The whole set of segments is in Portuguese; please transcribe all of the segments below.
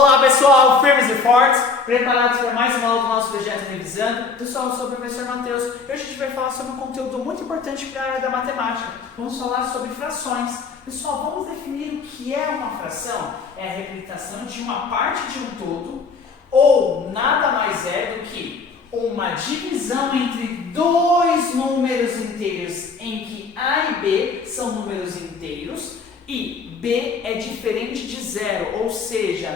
Olá pessoal, firmes e fortes, preparados para mais uma aula do nosso projeto Revisando. Pessoal, eu sou o professor Matheus e hoje a gente vai falar sobre um conteúdo muito importante para a área da matemática. Vamos falar sobre frações. Pessoal, vamos definir o que é uma fração. É a representação de uma parte de um todo, ou nada mais é do que uma divisão entre dois números inteiros em que A e B são números inteiros e B é diferente de zero, ou seja,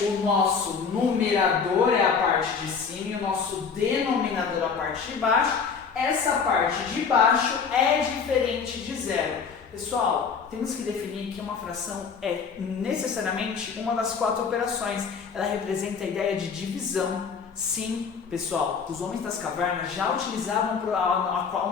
o nosso numerador é a parte de cima e o nosso denominador a parte de baixo. Essa parte de baixo é diferente de zero. Pessoal, temos que definir que uma fração é necessariamente uma das quatro operações. Ela representa a ideia de divisão. Sim, pessoal, os homens das cavernas já utilizavam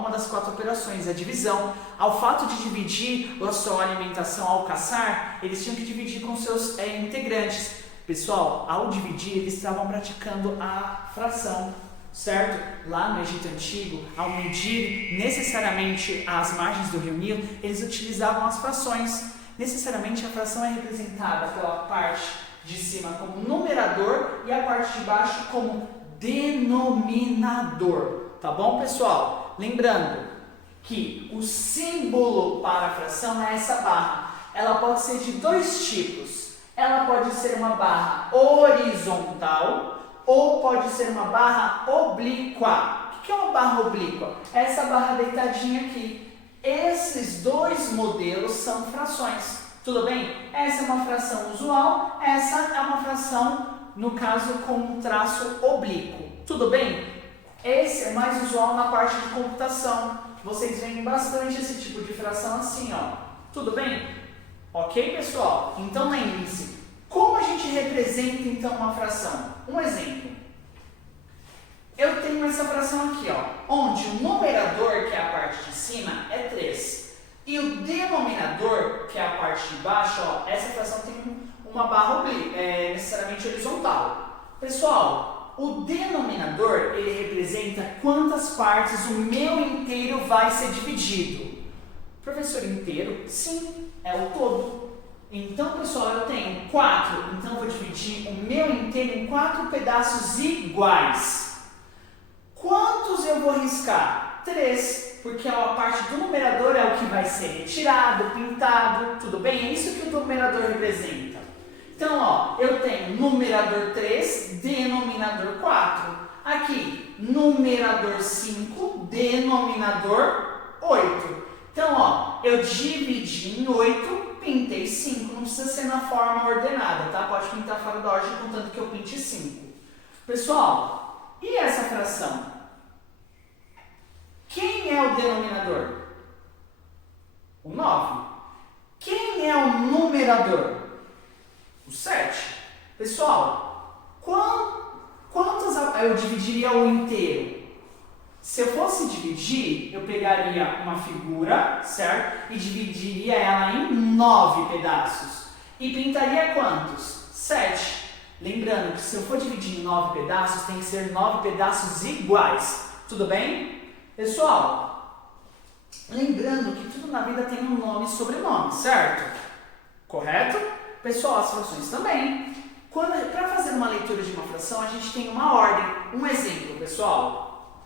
uma das quatro operações, a divisão. Ao fato de dividir a sua alimentação ao caçar, eles tinham que dividir com seus integrantes. Pessoal, ao dividir, eles estavam praticando a fração, certo? Lá no Egito Antigo, ao medir necessariamente as margens do rio Nilo, eles utilizavam as frações. Necessariamente a fração é representada pela parte de cima como numerador e a parte de baixo como denominador, tá bom, pessoal? Lembrando que o símbolo para a fração é essa barra. Ela pode ser de dois tipos. Ela pode ser uma barra horizontal ou pode ser uma barra oblíqua. O que é uma barra oblíqua? É essa barra deitadinha aqui. Esses dois modelos são frações. Tudo bem? Essa é uma fração usual, essa é uma fração, no caso, com um traço oblíquo. Tudo bem? Esse é mais usual na parte de computação. Vocês veem bastante esse tipo de fração assim, ó. Tudo bem? Ok, pessoal? Então, lembre-se, como a gente representa, então, uma fração? Um exemplo. Eu tenho essa fração aqui, ó, onde o numerador, que é a parte de cima, é 3. E o denominador, que é a parte de baixo, ó, essa fração tem uma barra necessariamente horizontal. Pessoal, o denominador, ele representa quantas partes o meu inteiro vai ser dividido. Professor, inteiro? Sim, é o todo. Então, pessoal, eu tenho 4, então eu vou dividir o meu inteiro em 4 pedaços iguais. Quantos eu vou riscar? 3. Porque a parte do numerador é o que vai ser retirado, pintado, tudo bem? É isso que o numerador representa. Então, ó, eu tenho numerador 3, denominador 4. Aqui, numerador 5, denominador 8. Então, ó, eu dividi em 8, pintei 5. Não precisa ser na forma ordenada, tá? Pode pintar fora da ordem, contanto que eu pinte 5. Pessoal, e essa fração? Quem é o denominador? O 9. Quem é o numerador? O 7. Pessoal, quantas eu dividiria o inteiro? Se eu fosse dividir, eu pegaria uma figura, certo? E dividiria ela em 9 pedaços. E pintaria quantos? 7. Lembrando que se eu for dividir em 9 pedaços, tem que ser 9 pedaços iguais. Tudo bem? Pessoal, lembrando que tudo na vida tem um nome e sobrenome, certo? Correto? Pessoal, as frações também. Para fazer uma leitura de uma fração, a gente tem uma ordem. Um exemplo, pessoal.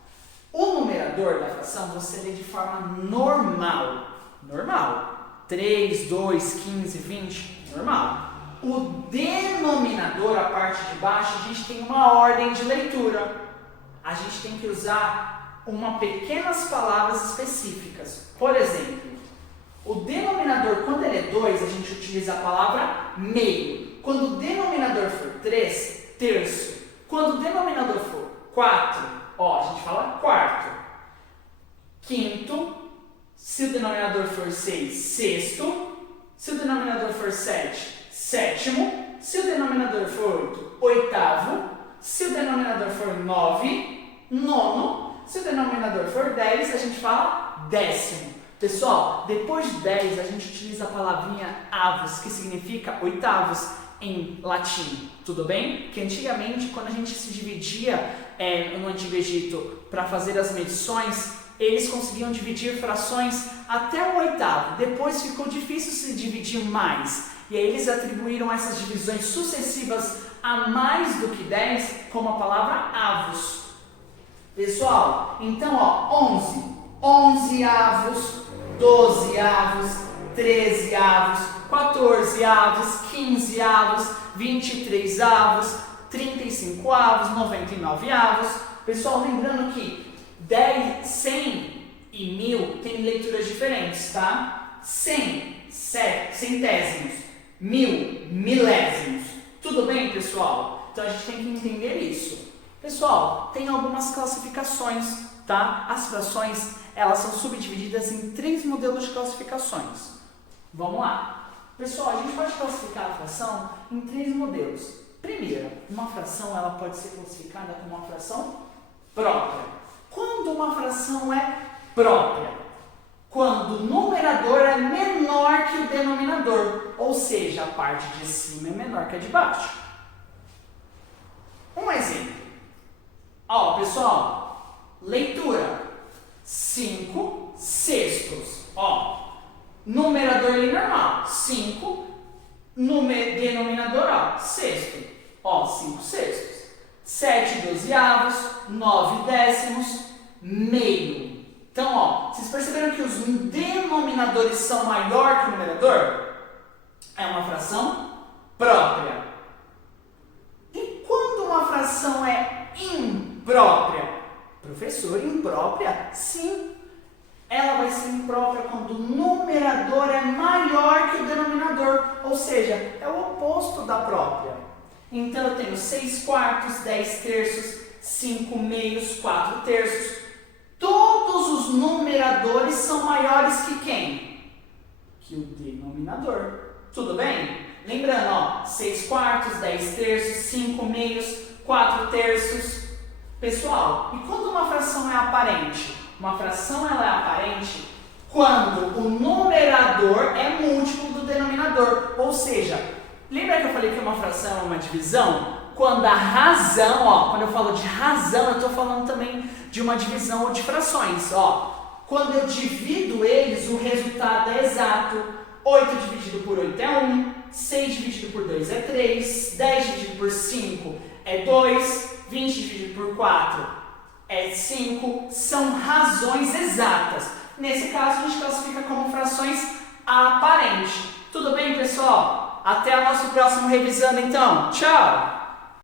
O numerador da fração você lê de forma normal. Normal. 3, 2, 15, 20. Normal. O denominador, a parte de baixo, a gente tem uma ordem de leitura. A gente tem que usar pequenas palavras específicas. Por exemplo, o denominador, quando ele é 2, a gente utiliza a palavra meio. Quando o denominador for 3, terço. Quando o denominador for 4, ó, a gente fala quarto. Quinto. Se o denominador for 6, sexto. Se o denominador for 7, sétimo. Se o denominador for 8, oitavo. Se o denominador for 9, nono. Se o denominador for 10, a gente fala décimo. Pessoal, depois de 10, a gente utiliza a palavrinha avos, que significa oitavos em latim. Tudo bem? Que antigamente, quando a gente se dividia no Antigo Egito para fazer as medições, eles conseguiam dividir frações até o oitavo. Depois ficou difícil se dividir mais. E aí eles atribuíram essas divisões sucessivas a mais do que 10 como a palavra avos. Pessoal, então, ó, 11 avos, 12 avos, 13 avos, 14 avos, 15 avos, 23 avos, 35 avos, 99 avos. Pessoal, lembrando que 10, 100 e 1000 tem leituras diferentes, tá? 100, centésimos, 1000, milésimos. Tudo bem, pessoal? Então a gente tem que entender isso. Pessoal, tem algumas classificações, tá? As frações, elas são subdivididas em 3 modelos de classificações. Vamos lá. Pessoal, a gente pode classificar a fração em 3 modelos. Primeiro, uma fração ela pode ser classificada como uma fração própria. Quando uma fração é própria? Quando o numerador é menor que o denominador, ou seja, a parte de cima é menor que a de baixo. Um exemplo. Ó, pessoal, leitura, 5 sextos. Ó, numerador ali normal, 5, denominador, ó, sexto. Ó, 5 sextos. 7 dozeavos, 9 décimos, meio. Então, ó, vocês perceberam que os denominadores são maior que o numerador? É uma fração própria. E quando uma fração é imprópria? Professor, imprópria? Sim. Ela vai ser imprópria quando o numerador é maior que o denominador, ou seja, é o oposto da própria. Então eu tenho 6 quartos, 10 terços, 5 meios, 4 terços. Todos os numeradores são maiores que quem? Que o denominador. Tudo bem? Lembrando, ó, 6 quartos, 10 terços, 5 meios, 4 terços. Pessoal, e quando uma fração é aparente? Uma fração ela é aparente quando o numerador é múltiplo do denominador. Ou seja, lembra que eu falei que uma fração é uma divisão? Quando a razão, ó, quando eu falo de razão, eu estou falando também de uma divisão ou de frações. Ó, quando eu divido eles, o resultado é exato. 8 dividido por 8 é 1, 6 dividido por 2 é 3, 10 dividido por 5 é 2, 20 dividido por 4 é 5, são razões exatas. Nesse caso, a gente classifica como frações aparentes. Tudo bem, pessoal? Até o nosso próximo Revisando, então. Tchau!